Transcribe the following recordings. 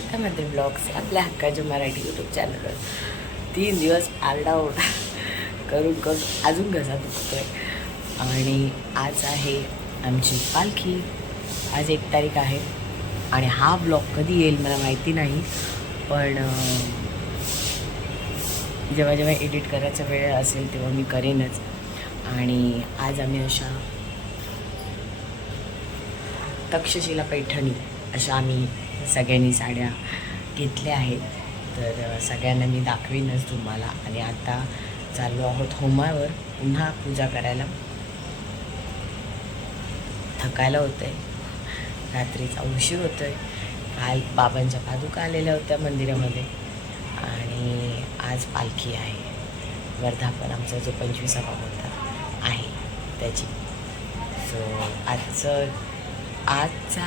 तुमचं ब्लॉग्स आपल्या हक्काच्या मराठी यूट्यूब चॅनलवर तीन दिवस आरडाओरडा करून करून अजून घसा दुखतोय. आणि आज आहे आमची पालखी. आज एक तारीख आहे आणि हा ब्लॉग कधी येईल मला माहिती नाही पण जेव्हा जेव्हा एडिट करायचा वेळ असेल तेव्हा मी करेनच. आणि आज आम्ही अशा तक्षशिला पैठणी अशा आम्ही सगळ्यांनी साड्या घेतल्या आहेत. तर सगळ्यांना मी दाखवीनच तुम्हाला. आणि आता चाललो आहोत होमावर. पुन्हा पूजा करायला. थकायला होतं आहे रात्रीचा उशीर होतो आहे काल बाबांच्या पादुका आलेल्या होत्या मंदिरामध्ये. आणि आज पालखी आहे. वर्धापन आमचा जो पंचवीसावा होता आहे त्याची. सो आजचं आजचा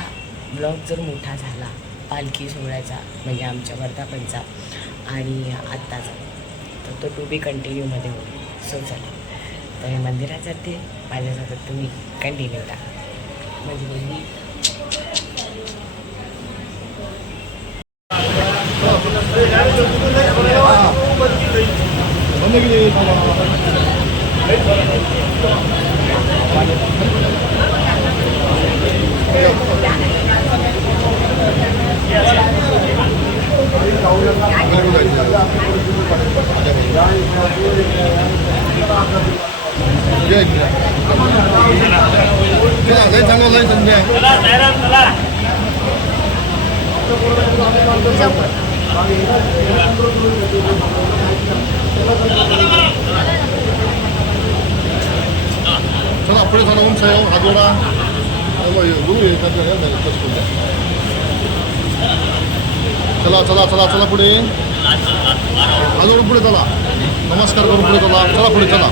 ब्लॉग जर मोठा झाला पालखी सोहळ्याचा म्हणजे आमच्या वर्धापनचा आणि आत्ताचा. तर तो टू बी कंटिन्यूमध्ये होईल. सो चला. तर मंदिरात जाते माझ्यासोबत तुम्ही कंटिन्यू राहा म्हणजे मी लय चांगलं लय संध्या चला पुढे चला उंच आहे हा जोडा गुरु येतात चला चला चला चला पुढे. हा जोडून पुढे चला. नमस्कार करून पुढे चला. चला पुढे चला.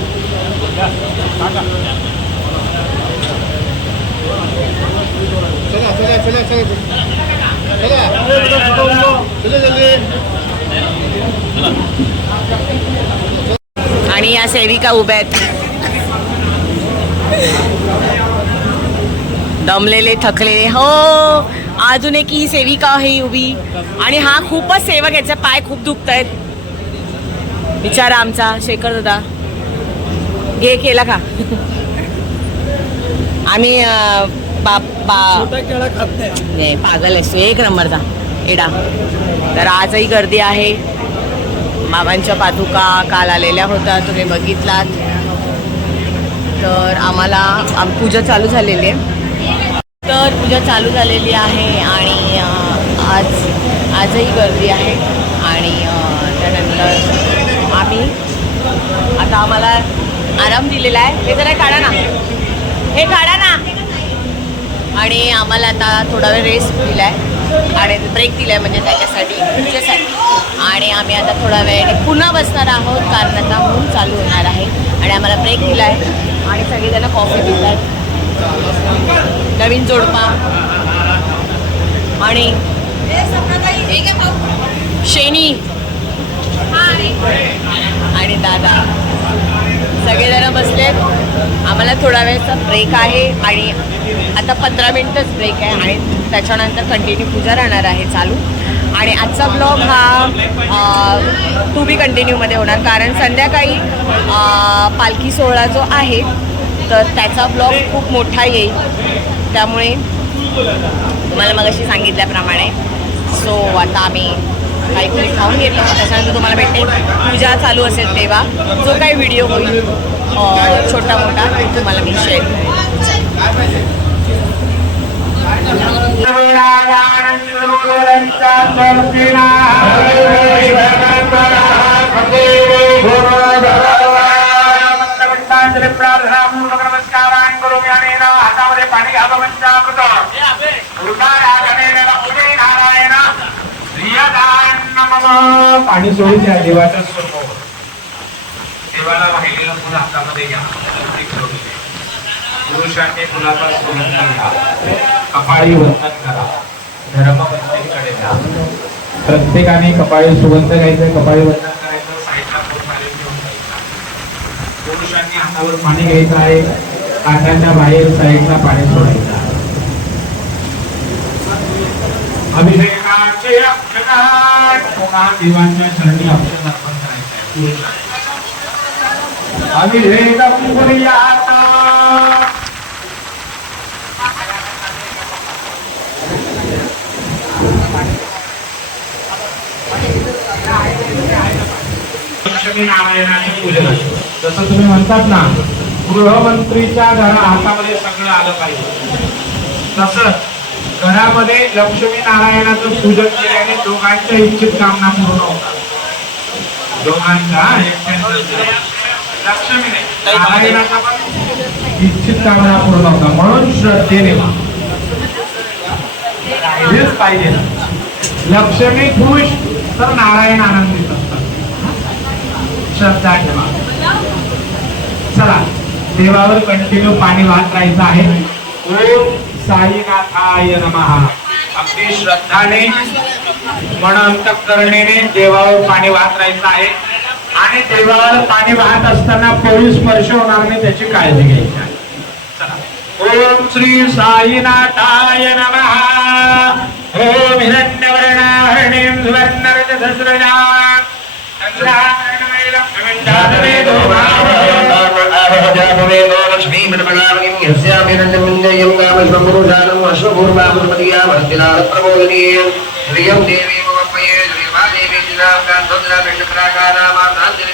चला चला चला चला चला. आणि या सेविका उभ्या आहेत. दमलेले थकलेले. हो. अजून एक ही सेविका आहे ही उभी. आणि हा खूपच सेवक याचे पाय खूप दुखत आहेत बिचारा आमचा शेखर दादा. घे केला का आम्ही बा नाही. पागल असतो एक नंबरचा एडा तर आजही गर्दी आहे. बाबांच्या पादुका काल आलेल्या होत्या तुम्ही बघितलात. तर आम्हाला आम पूजा चालू झालेली आहे. तर पूजा चालू झालेली आहे आणि आज आजही गर्दी आहे आणि त्यानंतर आम्ही आता आम्हाला आराम दिलेला आहे. हे जरा काढा ना. हे काढा ना. आणि आम्हाला आता थोडा वेळ रेस्ट दिला आहे आणि ब्रेक दिला आहे म्हणजे त्याच्यासाठी पूजेसाठी आणि आम्ही आता थोडा वेळ पुन्हा बसणार आहोत कारण आता मून चालू होणार आहे. आणि आम्हाला ब्रेक दिला आहे आणि सगळेजण कॉफी पित नवीन जोडपा. आणि शेनी. आणि दादा. सगळेजण बसलेत आम्हाला थोडा वेळचा ब्रेक आहे आणि आता पंधरा मिनटंच ब्रेक आहे आणि त्याच्यानंतर कंटिन्यू पूजा राहणार आहे चालू. आणि आजचा ब्लॉग हा टू बी कंटिन्यूमध्ये होणार. कारण संध्याकाळी पालखी सोहळा जो आहे तर त्याचा ब्लॉग खूप मोठा येईल. त्यामुळे तुम्हाला मग अशी सांगितल्याप्रमाणे. सो आता आम्ही काहीतरी खाऊन घेतो. त्याच्यानंतर तुम्हाला भेटेल पूजा चालू असेल तेव्हा. जो काही व्हिडिओ होईल छोटा मोठा तुम्हाला मी शेअर करेन. हातामध्ये पाणी घालवंचाकृत पाणी सोडून द्या देवाच्या समोर. देवाला वाहिलेलं फुल हातामध्ये घ्या. पुरुषांनी फुलाचा सुगंध घ्या. कपाळी वंदन करा धर्मपत्नीकडे जा. प्रत्येकाने कपाळी सुगंध घ्यायचं कपाळी वंदन करायचं साईडला पुरुषांनी हातावर पाणी घ्यायचं आहे. काठाच्या बाहेर साईडला पाणी सोडायचं. अभिषेकाचे देवांच्या चरणी आपल्याला अर्पण करायचं लक्ष्मी नारायणाने पूजन असतं. जसं तुम्ही म्हणतात ना गृहमंत्रीच्या घरा हातामध्ये सगळं आलं पाहिजे. तसंच घरामध्ये लक्ष्मी नारायणाचं पूजन केल्याने दोघांच्या इच्छित कामना पूर्ण होतात. दोघांच्या लक्ष्मीने नारायणाचा पण इच्छित कामना पूर्ण होता म्हणून श्रद्धेने राहिलेच पाहिजे. ना लक्ष्मी खुश तर नारायण आनंदित असतात. श्रद्धा ठेवा. चला. देवावर कंटिन्यू पाणी वाहत राहायचं आहे. ओम साईनाथाय नमहा अगदी श्रद्धाने मन अंतकरणेने देवावर पाणी वाहत राहायचं आहे. आणि देवावर पाणी वाहत असताना कोणी स्पर्श होणार नाही त्याची काळजी घ्यायची आहे. ओम श्री साईनाथाय नमः. ओम हिरण्यवर्णाहरणीं శ్రీయం దేవీ మమ పయే శ్రీమా దేవీ జిలా కాంతోదరా వెంకటరాకారా మా కాంతిని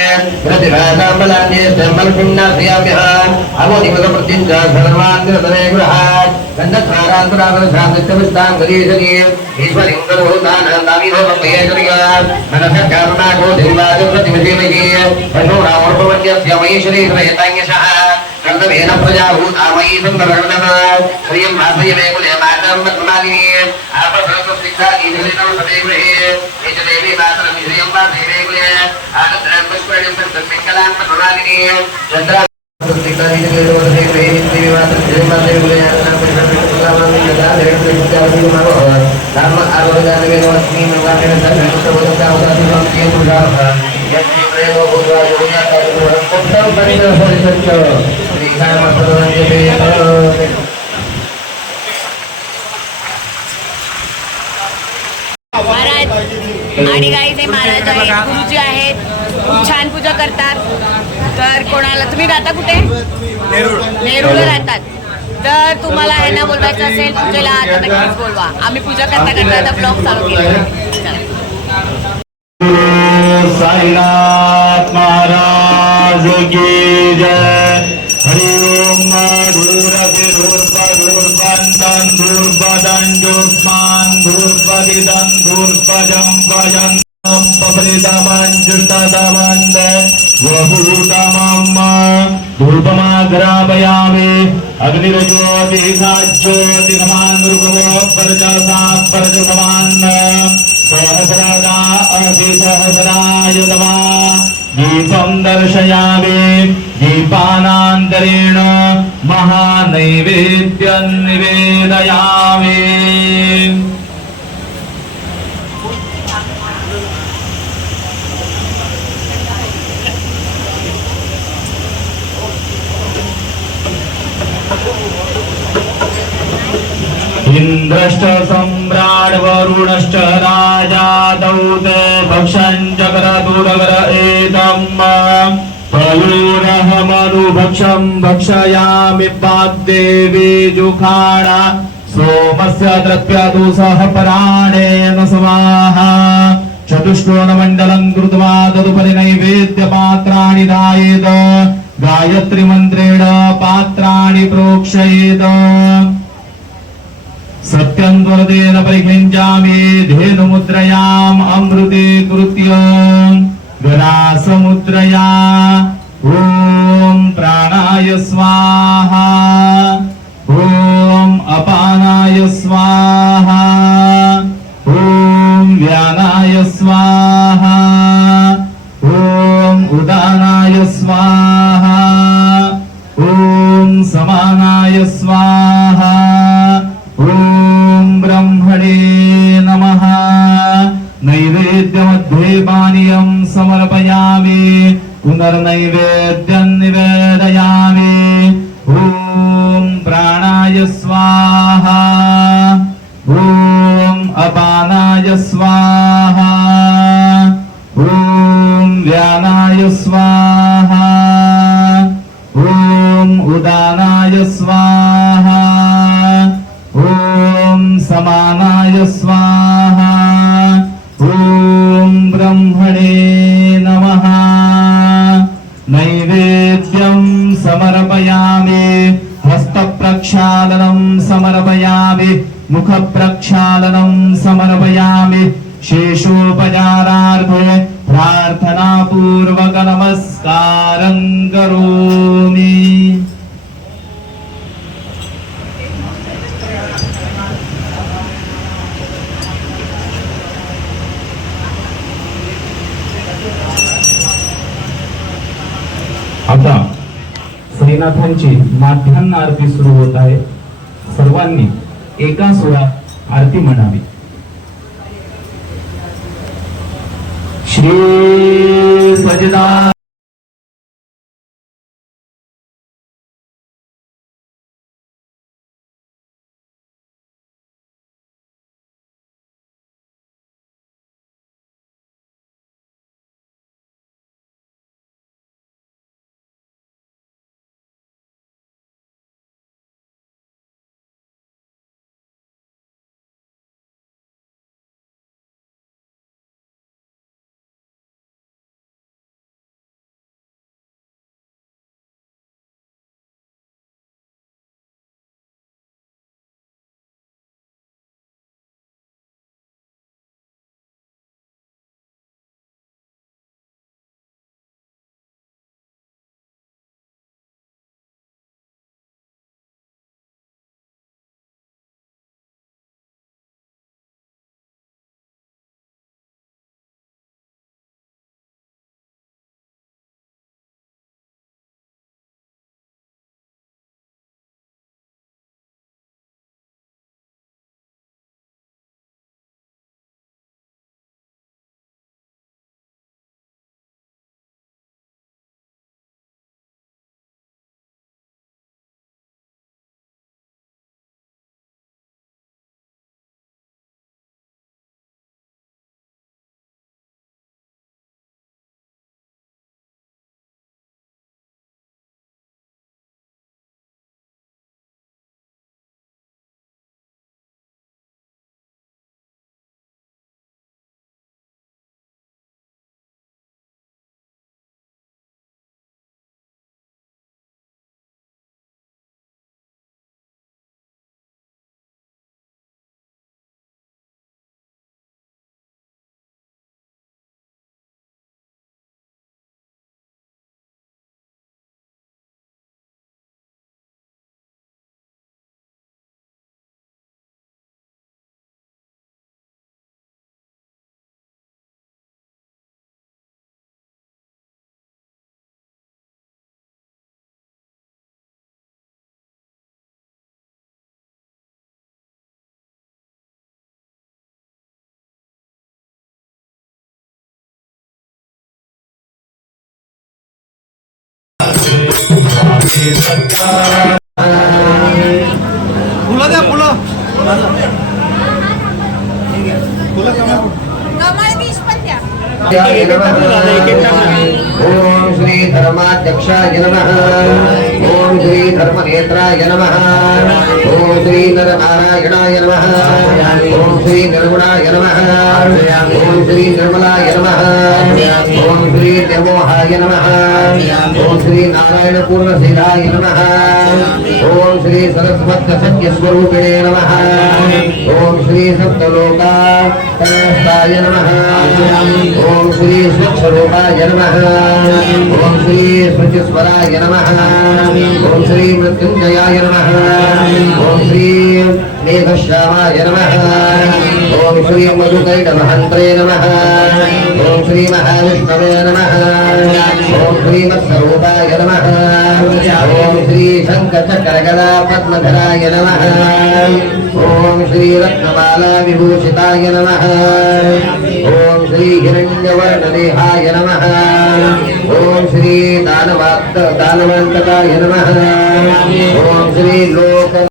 प्रतिभासाम्बलान्ये स्तम्बलपुण्णाश्रियाभ्यः अवधिमुखप्रतिं च सर्वान् निरतने गृहात् गन्धस्वारान्तरागरसान्नित्यमिष्टां गरीशनी ईश्वरिं करोतानन्दामि भवं महेश्वर्या मनसः कारुणाको देवादिप्रतिमसेमये पशूनामर्पवन्यस्य महेश्वरी प्रयताङ्गशः सुवर्णरजतस्रजा चंद्राहरणमय लक्ष्मीं कर्तव्येन प्रजाभूतामयी सुन्दरवर्णः श्रियं भासयमे कुले मातरं पद्मालिनी आपसरस्वस्तिग्धादीधलितं सवे गृहे एच देवी मातरं श्रियं भासयमे कुले आनन्दं पुष्करणं सन्मिङ्गलां पद्मालिनी चन्द्रा Thank you. महाराज आणि काही ते महाराज आहेत गुरुजी आहेत. खूप छान पूजा करतात. तर कोणाला तुम्ही राहता कुठे? नेरूळला राहतात. तर तुम्हाला यांना बोलवायचं असेल पूजेला आता नक्कीच बोलवा. आम्ही पूजा करता करता आता ब्लॉग चालू केला. साईनाथ महाराज धूर्पदं जोस्मान् धूर्पदिदं धूर्पजं भजन् पपरितमञ्जुष्टदमन्द वभूतमम् धूपमाग्रापयामि अग्निरज्योतिषाज्योतिषमान् ऋगवो पर्जसा पर्जसमान् सहस्रदा असि सहस्राय तमा दीपं दर्शयामि दीपानान्तरेण महानैवेद्यं निवेदयामि इन्द्रश्च सम्राट् वरुणश्च राजा दौत भक्षन् चक्रदुरगर एतम्। ప్రయూరహమను భక్షం భక్షయామి పాద్దేవి జుఖాణ సోమస్య ద్రవ్యదు సహ పరాణేన స్వాహ చతుష్కోణమండలం కృత్వా తదుపరి నైవేద్య పాత్రాణి దాయేద గాయత్రి మంత్రేణ పాత్రాణి ప్రోక్షయేద సత్యం దురదేన పరిగణించామి ధేనుముద్రయాం అమృతే కృత్యం गदासमुद्रया ॐ प्राणाय स्वाहा ॐ अपानाय स्वाहा ॐ व्यानाय स्वाहा ॐ उदानाय स्वाहा ॐ समानाय स्वाहा ॐ ब्रह्मणे नमः नैवेद्यमध्ये पानीय पुनर्नैवेद्यं समर्पयामि शेषोपचारार्थे प्रार्थनापूर्वक नमस्कारं करोमि। आता श्रीनाथांची माध्यान्ह आरती सुरू होत आहे. सर्वांनी एका सुरात आरती म्हणावी. श्री सजदा पण द्या. ओम श्री धर्माध्यक्षाय नमः. ओम श्री धर्मनेत्राय नमः. ఓం శ్రీ నరనారాయణాయ నమ ఓం శ్రీ నిర్గుణాయ నమ ఓం శ్రీ నిర్మలాయ నమ ఓం శ్రీ నిర్మోహాయ నమ ఓం శ్రీ నారాయణ పూర్ణశీలాయ నమ ఓం శ్రీ సరస్వత సత్యస్వరూపిణే నమ ఓం శ్రీ సప్తలోకా కనస్థాయ నమ ఓం శ్రీ స్వచ్ఛరూపాయ నమ ఓం శ్రీ స్వచ్ఛస్వరాయ నమ ఓం శ్రీ మృత్యుంజయాయ నమ ఓం శ్రీం మేఘశ్యామాయ నమ ఓం శ్రీం మధుకై నమహంత్రే నమ ఓం శ్రీ మహావిష్ణవే నమ ఓం శ్రీమత్స్వరూపాయ నమ ఓం శ్రీ శంకచక్రగలా పద్మధరాయ నమ ఓం శ్రీరత్నమాలా విభూషితాయ నమ ఓం श्रीहिरण्यवर्णदेहाय नमः। ॐ श्रीदानवात् दानवन्तकाय नमः ॐ श्रीलोक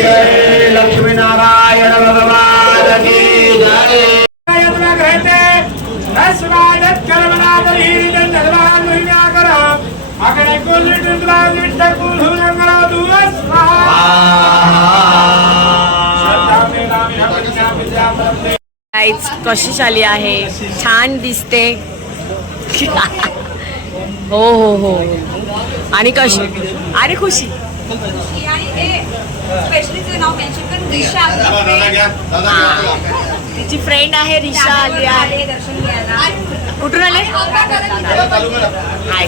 कशी झाली आहे? छान दिसते. हो हो हो. आणि कशी? अरे खुशी. तिची फ्रेंड आहे रिशा आली आहे. कुठून आले? हाय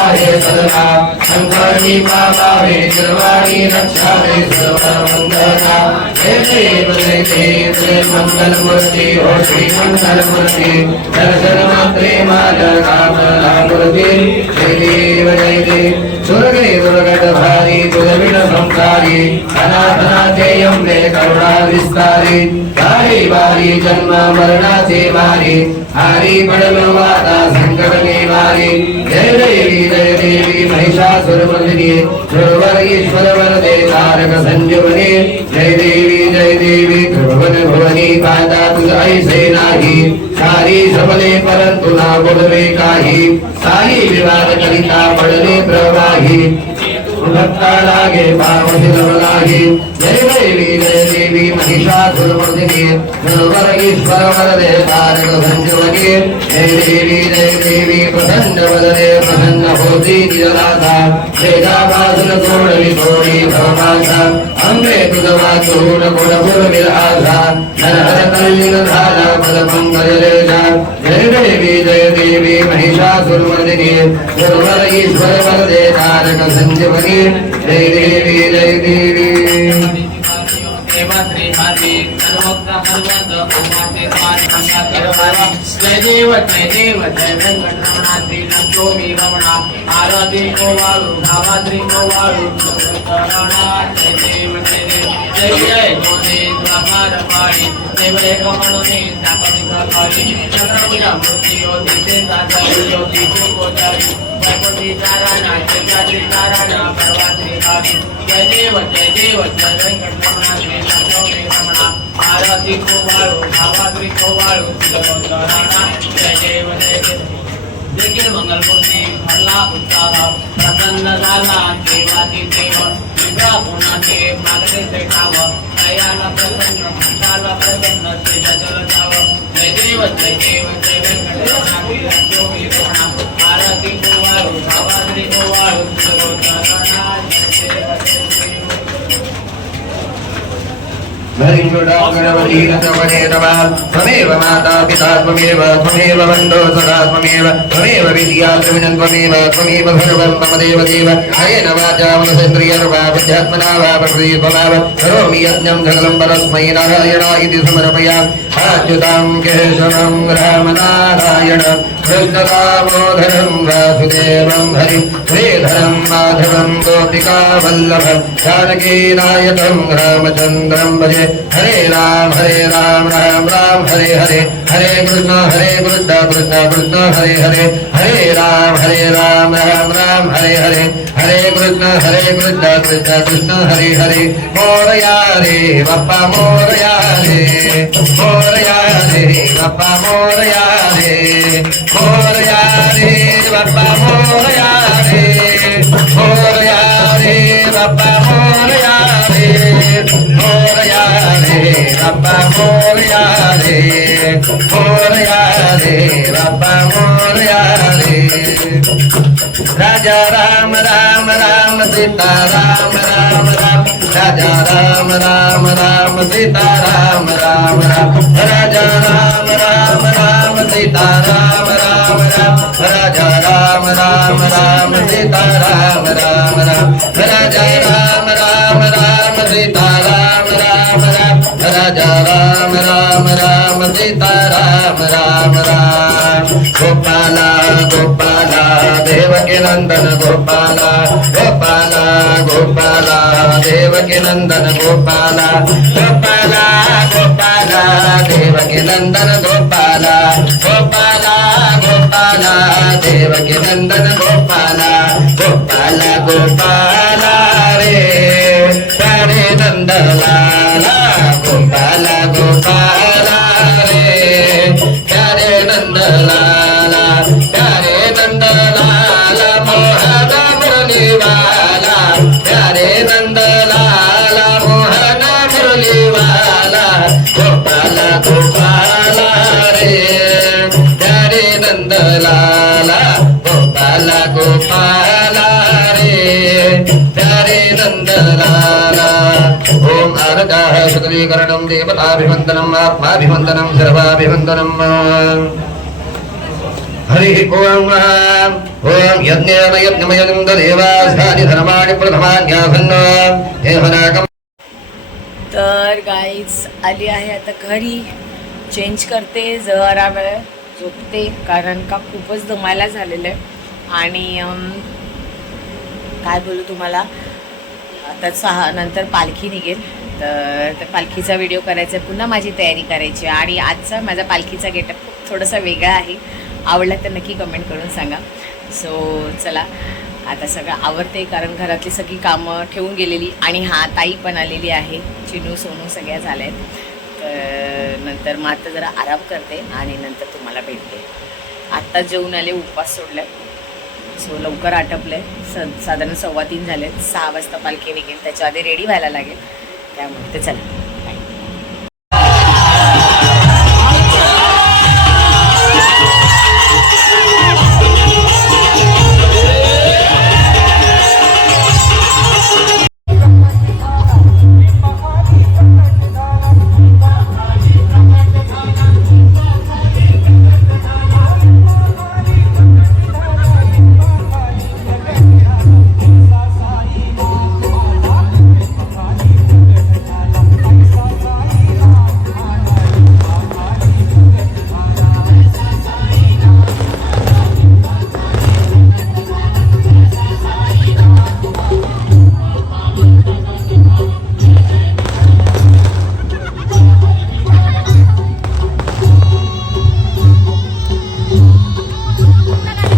सर्वांगी सुंदर मंगलमूर्ति ओम श्री सदा शंकरी पावे सर्वाणी रक्षा रे सर्व वंदना हे देव रे देव रे मंगल मंगलमूर्ति हो श्री मंगल मंगलमूर्ति दर्शन मात्रे मान कामना मूर्ति जय देव रे देव दुर्गे दुर्गट भारी दुर्विण संसारी अनाथनाथेयं मे करुणा विस्तारी बारी बारी जन्म मरणाचे वारी हारी पडलो वाता संकट निवारी जय देवी जय देवी महिषासुरमर्दिनी ध्रुवर ईश्वर वरदे तारक संजीवनी जय देवी जय देवी ध्रुवन भुवनी पाता तुझ ऐसे नाही। सारी सबले परंतु ना बोलवे काही। सारी विवाद करिता पडले प्रवाही। भक्ता लागे पार्वती लागे जय देवी जय देवी महिषासुरमर्दिनी। ध्रुवर ईश्वर वरदे तारक संजीवनी जय देवी जय देवी प्रसन्न वदने प्रसन्न होती निराधा वेदापासून सोडवी सोडी भवमासा अंबे तुझ वाचून गुणपुर विलासा नरहर कल्लिन झाला पद पंकजलेजा जय देवी जय देवी महिषासुरमर्दिनी। गुरुवर ईश्वर वरदे तारक संजीवनी जय देवी जय देवी जय देव जय देव जय वेंकटरमणा श्री लक्ष्मी रमणा आरती गोवाळू भावाद्री गोवाळू जय देव जय देव जय जय गोदे द्वापार पाळी देवरे कमळुनी दापरी सकाळी चंद्रपूजा मूर्ती होती ते साधारी होती ते गोदारी जयपती ताराणा जगाची ताराणा परवात्री भावी जय देव जय देव जय वेंकटरमणा श्री लक्ष्मी रमणा आरती गोवाळू भावाद्री गोवाळू जय देव जय देव देखील मंगलमूर्ती भरला उत्साह प्रसन्न झाला देवाती देव विद्या गुणाचे मागणे ते ठाव दयाला प्रसन्न भक्ताला प्रसन्न ते जल जाव जय देव जय देव जय व्यंकटरमणा श्री आरती गोवाळू भावाद्री गोवाळू राणा जय देव जय देव त्वमेव माता पिता त्वमेव त्वमेव बन्धो सखा त्वमेव त्वमेव विद्या त्रिविणं त्वमेव त्वमेव भगवन् मम देव देव अयेन वाचा मनसेन्द्रियर्वा बुद्ध्यात्मना वा प्रकृति स्वभाव करोमि यज्ञं सकलं परस्मै नारायणाय इति समर्पयामि अच्युतां केशवं रामनारायण कृष्णदामोदरं वासुदेवं हरिं श्रीधरं माधवं गोपिकावल्लभं जानकीनायकं रामचन्द्रं भजे हरे राम हरे राम राम राम हरे हरे हरे कृष्ण हरे कृष्ण कृष्ण कृष्ण हरे हरे हरे राम हरे राम राम राम हरे हरे हरे कृष्ण हरे कृष्ण कृष्ण कृष्ण हरे हरे मोरया रे बाप्पा मोरया रे मोरया रे बाप्पा मोरया रे मोरया रे बाप्पा मोरया रे मोरया रे बाप्पा मोरया रे मोरया रे बाप्पा मोरया रे मोरया रे बाप्पा मोरया रे राजा राम राम राम सीता राम राम राम राजा राम राम राम सीता राम राम राम राजा राम राम राम सीता राम राम राम राजा राम राम राम सीता राम राम राम राम राम सीता राम राम राम। गोपाला गोपाला देवकी नंदन गोपाला। गोपाला गोपाला देवकी नंदन गोपाला। गोपाला गोपाला देवकी नंदन गोपाला। गोपाला गोपाला देवकी नंदन गोपाला। गोपाला गोपाला। नंदलाला मोहन मुरलीवाला. प्यारे नंदलाला मोहन मुरलीवाला. गोपाला गोपाला रे. प्यारे नंदलाला गोपाला गोपाला रे. प्यारे नंदलाला. ओम आरकाः सुतलीकरणं देवताभिवन्दनम् आत्माभिवन्दनं सर्वाभिवन्दनम् यज्ञेन यज्ञमयं धर्माणि प्रथमान्यासन्न तर गाईज आली आहे आता घरी. चेंज करते जरा वेळ झोपते कारण का खूपच दमायला झालेलं आहे. आणि काय बोलू तुम्हाला? आता सहा नंतर पालखी निघेल. तर त्या पालखीचा व्हिडिओ करायचा आहे. पुन्हा माझी तयारी करायची आहे. आणि आजचा माझा पालखीचा गेटअप खूप थोडासा वेगळा आहे. आवडला तर नक्की कमेंट करून सांगा. सो चला. आता सगळं आवडते कारण घरातली सगळी कामं ठेवून गेलेली आणि हा ताई पण आलेली आहे. चिनू सोनू सगळ्या झाल्या आहेत तर नंतर मग आता जरा आराम करते आणि नंतर तुम्हाला भेटते. आत्ता जेवून आले उपवास सोडले सो लवकर आटपलं आहे स साधारण सव्वा तीन झाले सहा वाजता पालखी निघेल. त्याच्या आधी रेडी व्हायला लागेल. त्यामुळे ते चला.